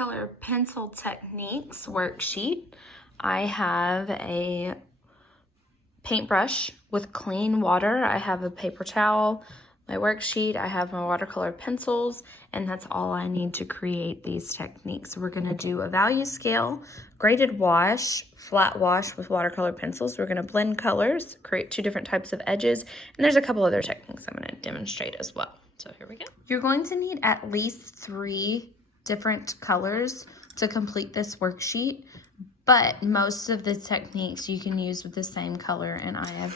Watercolor Pencil Techniques worksheet. I have a paintbrush with clean water. I have a paper towel, my worksheet, I have my watercolor pencils, and that's all I need to create these techniques. We're gonna do a value scale, graded wash, flat wash with watercolor pencils. We're gonna blend colors, create two different types of edges, and there's a couple other techniques I'm gonna demonstrate as well. So here we go. You're going to need at least 3 different colors to complete this worksheet, but most of the techniques you can use with the same color, and I have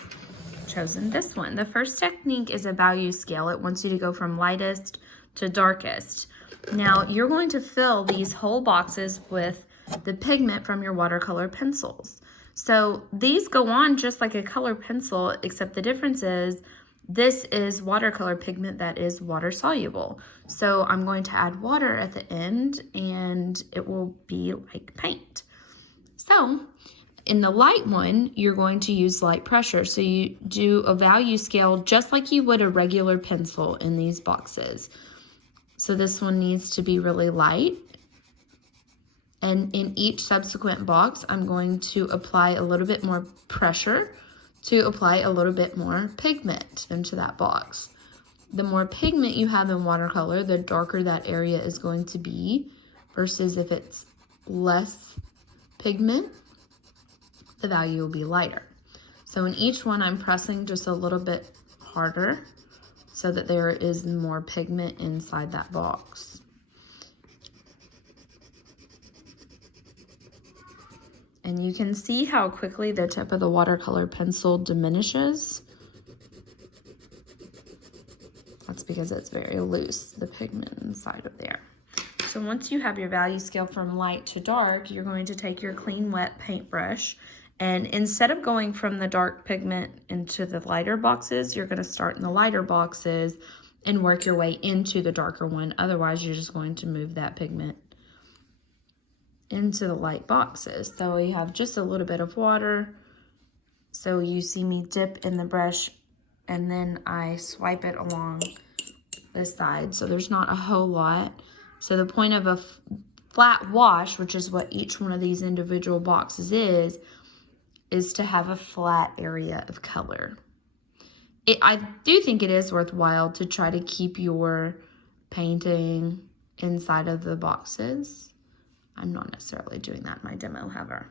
chosen this one. The first technique is a value scale. It wants you to go from lightest to darkest. Now you're going to fill these whole boxes with the pigment from your watercolor pencils. So these go on just like a color pencil, except the difference is this is watercolor pigment that is water soluble. So I'm going to add water at the end and it will be like paint. So in the light one, you're going to use light pressure. So you do a value scale just like you would a regular pencil in these boxes. So this one needs to be really light. And in each subsequent box, I'm going to apply a little bit more pressure to apply a little bit more pigment into that box. The more pigment you have in watercolor, the darker that area is going to be, versus if it's less pigment, the value will be lighter. So in each one, I'm pressing just a little bit harder so that there is more pigment inside that box. And you can see how quickly the tip of the watercolor pencil diminishes. That's because it's very loose, the pigment inside of there. So once you have your value scale from light to dark, you're going to take your clean wet paintbrush, and instead of going from the dark pigment into the lighter boxes, you're going to start in the lighter boxes and work your way into the darker one. Otherwise, you're just going to move that pigment into the light boxes. So you have just a little bit of water. So you see me dip in the brush and then I swipe it along this side. So there's not a whole lot. So the point of a flat wash, which is what each one of these individual boxes is to have a flat area of color. I do think it is worthwhile to try to keep your painting inside of the boxes. I'm not necessarily doing that in my demo, however.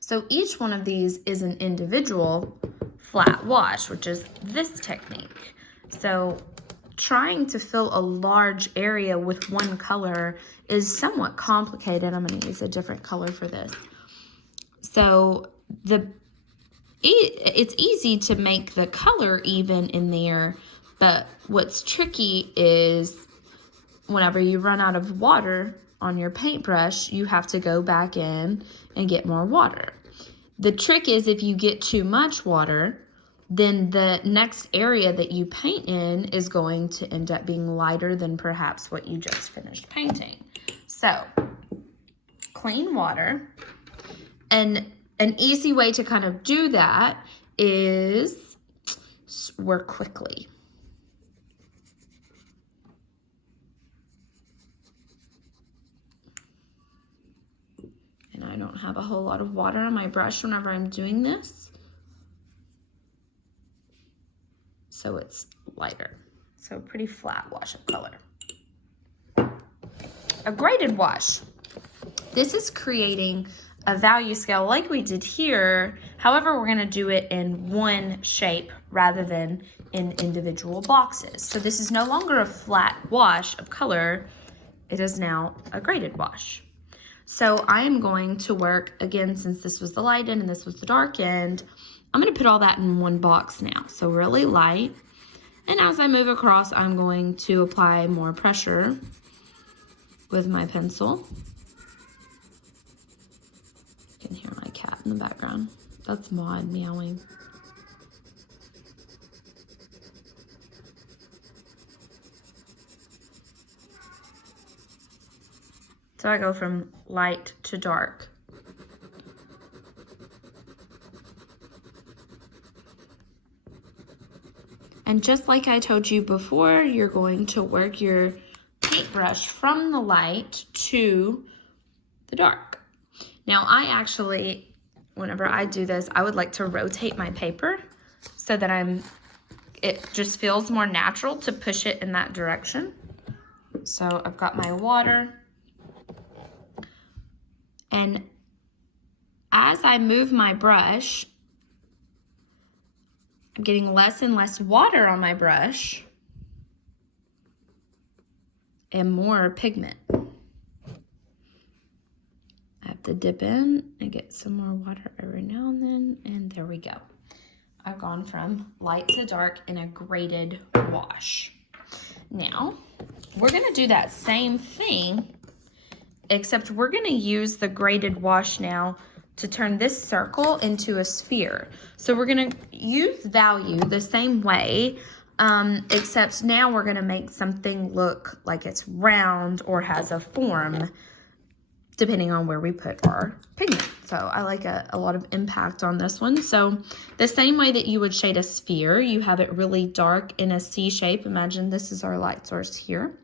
So each one of these is an individual flat wash, which is this technique. So trying to fill a large area with one color is somewhat complicated. I'm going to use a different color for this. So it's easy to make the color even in there, but what's tricky is whenever you run out of water on your paintbrush, you have to go back in and get more water. The trick is if you get too much water, then the next area that you paint in is going to end up being lighter than perhaps what you just finished painting. So, clean water. And an easy way to kind of do that is work quickly. And I don't have a whole lot of water on my brush whenever I'm doing this. So it's lighter. So a pretty flat wash of color. A graded wash. This is creating a value scale like we did here. However, we're going to do it in one shape rather than in individual boxes. So this is no longer a flat wash of color. It is now a graded wash. So I am going to work, again, since this was the light end and this was the dark end, I'm going to put all that in one box now. So really light. And as I move across, I'm going to apply more pressure with my pencil. You can hear my cat in the background. That's Maud meowing. So I go from light to dark. And just like I told you before, you're going to work your paint paintbrush from the light to the dark. Now I actually, whenever I do this, I would like to rotate my paper so that it just feels more natural to push it in that direction. So I've got my water, and as I move my brush, I'm getting less and less water on my brush and more pigment. I have to dip in and get some more water every now and then, and there we go. I've gone from light to dark in a graded wash. Now, we're gonna do that same thing, except we're gonna use the graded wash now to turn this circle into a sphere. So we're gonna use value the same way, except now we're gonna make something look like it's round or has a form, depending on where we put our pigment. So I like a lot of impact on this one. So the same way that you would shade a sphere, you have it really dark in a C shape. Imagine this is our light source here,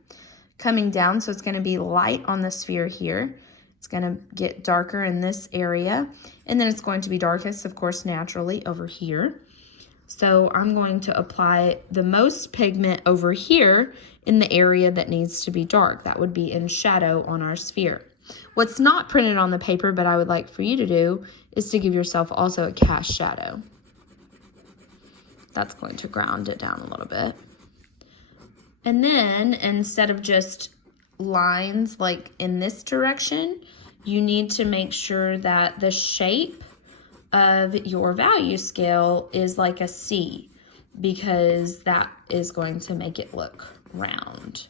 coming down. So it's gonna be light on the sphere here. It's gonna get darker in this area. And then it's going to be darkest, of course, naturally over here. So I'm going to apply the most pigment over here in the area that needs to be dark. That would be in shadow on our sphere. What's not printed on the paper, but I would like for you to do, is to give yourself also a cast shadow. That's going to ground it down a little bit. And then instead of just lines like in this direction, you need to make sure that the shape of your value scale is like a C, because that is going to make it look round.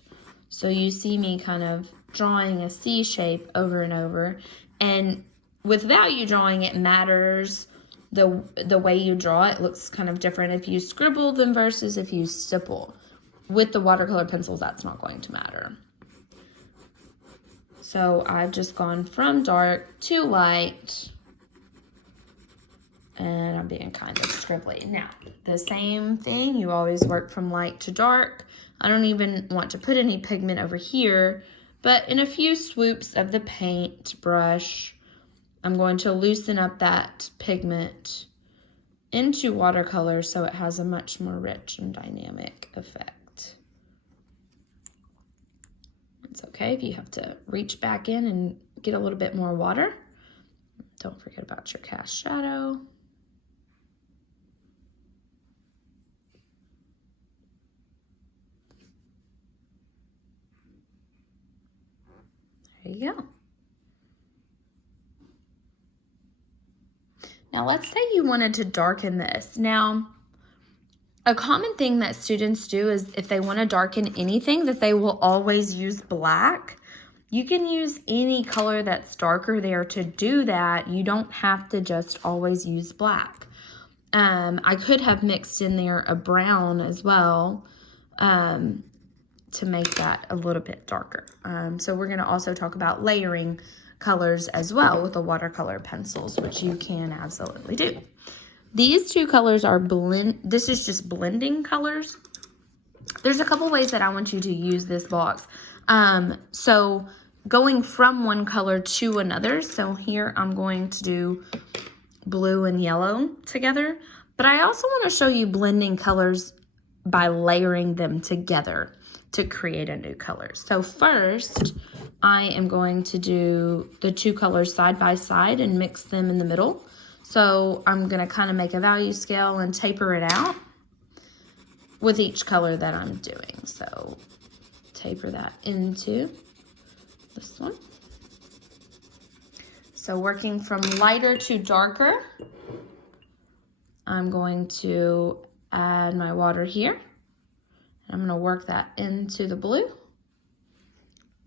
So you see me kind of drawing a C shape over and over, and with value drawing, it matters the way you draw it looks kind of different if you scribble them versus if you stipple. With the watercolor pencils, that's not going to matter. So I've just gone from dark to light, and I'm being kind of scribbly. Now, the same thing, you always work from light to dark. I don't even want to put any pigment over here, but in a few swoops of the paint brush, I'm going to loosen up that pigment into watercolor so it has a much more rich and dynamic effect. It's okay if you have to reach back in and get a little bit more water. Don't forget about your cast shadow. There you go. Now let's say you wanted to darken this. Now, a common thing that students do is if they want to darken anything, that they will always use black. You can use any color that's darker there to do that. You don't have to just always use black. I could have mixed in there a brown as well, to make that a little bit darker. So we're gonna also talk about layering colors as well with the watercolor pencils, which you can absolutely do. These two colors are this is just blending colors. There's a couple ways that I want you to use this box. So going from one color to another. So here I'm going to do blue and yellow together, but I also want to show you blending colors by layering them together to create a new color. So first, I am going to do the two colors side by side and mix them in the middle. So I'm gonna kind of make a value scale and taper it out with each color that I'm doing. So taper that into this one. So working from lighter to darker, I'm going to add my water here. I'm going to work that into the blue,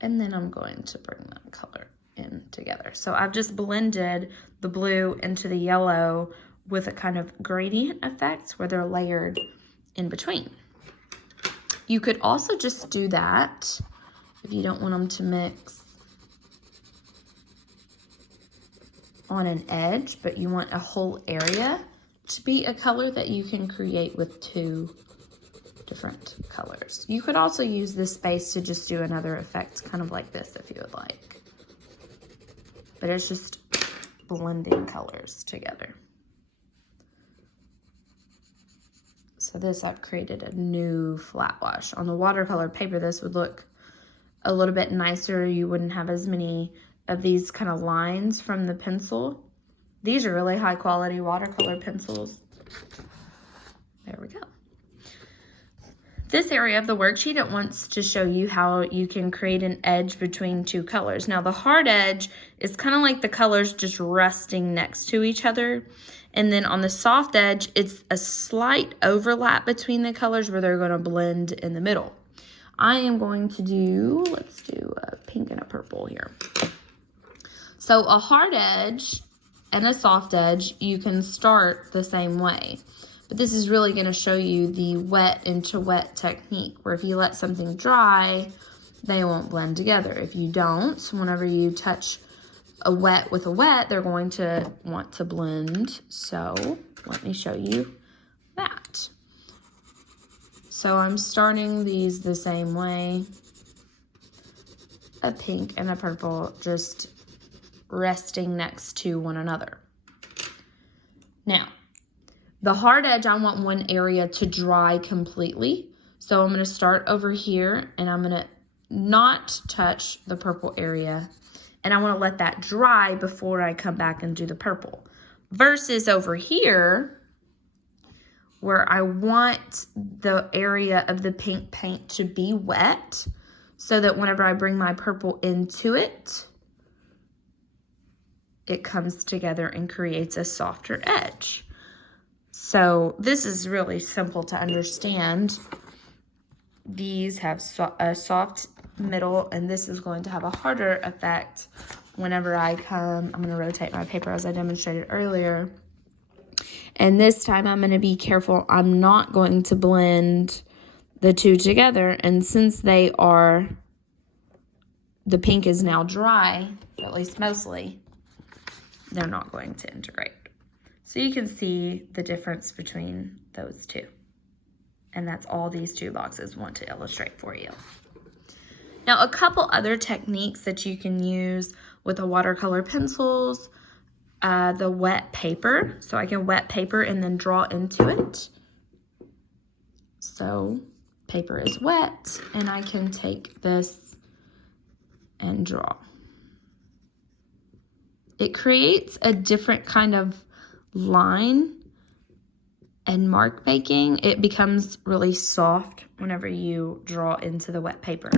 and then I'm going to bring that color in together. So I've just blended the blue into the yellow with a kind of gradient effect where they're layered in between. You could also just do that if you don't want them to mix on an edge, but you want a whole area to be a color that you can create with two different colors. You could also use this space to just do another effect, kind of like this if you would like. But it's just blending colors together. So this, I've created a new flat wash. On the watercolor paper, this would look a little bit nicer. You wouldn't have as many of these kind of lines from the pencil. These are really high quality watercolor pencils. There we go. This area of the worksheet, it wants to show you how you can create an edge between two colors. Now the hard edge is kind of like the colors just resting next to each other. And then on the soft edge, it's a slight overlap between the colors where they're going to blend in the middle. I am going to do, let's do a pink and a purple here. So a hard edge and a soft edge, you can start the same way. But this is really going to show you the wet into wet technique, where if you let something dry, they won't blend together. If you don't, whenever you touch a wet with a wet, they're going to want to blend. So let me show you that. So I'm starting these the same way, a pink and a purple just resting next to one another. Now, the hard edge, I want one area to dry completely. So I'm going to start over here and I'm going to not touch the purple area. And I want to let that dry before I come back and do the purple. Versus over here, where I want the area of the pink paint to be wet, so that whenever I bring my purple into it, it comes together and creates a softer edge. So this is really simple to understand. These have a soft middle, and this is going to have a harder effect whenever I come. I'm going to rotate my paper as I demonstrated earlier. And this time I'm going to be careful. I'm not going to blend the two together. And since they are, the pink is now dry, at least mostly, they're not going to integrate. So you can see the difference between those two. And that's all these two boxes want to illustrate for you. Now, a couple other techniques that you can use with the watercolor pencils, the wet paper. So I can wet paper and then draw into it. So paper is wet, and I can take this and draw. It creates a different kind of line and mark making. It becomes really soft whenever you draw into the wet paper.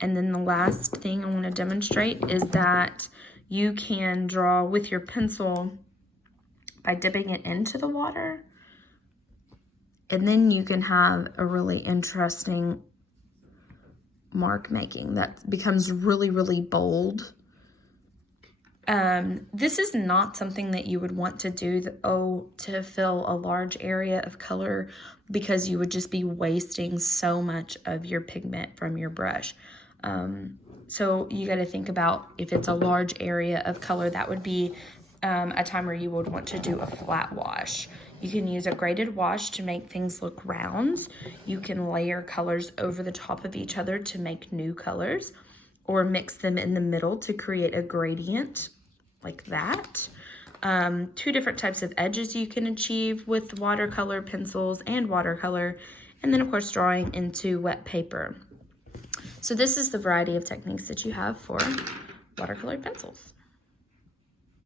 And then the last thing I want to demonstrate is that you can draw with your pencil by dipping it into the water. And then you can have a really interesting mark making that becomes really, really bold. This is not something that you would want to do to fill a large area of color, because you would just be wasting so much of your pigment from your brush. So you got to think about, if it's a large area of color, that would be a time where you would want to do a flat wash. You can use a graded wash to make things look round. You can layer colors over the top of each other to make new colors, or mix them in the middle to create a gradient like that. Two different types of edges you can achieve with watercolor pencils and watercolor, and then of course drawing into wet paper. So this is the variety of techniques that you have for watercolor pencils.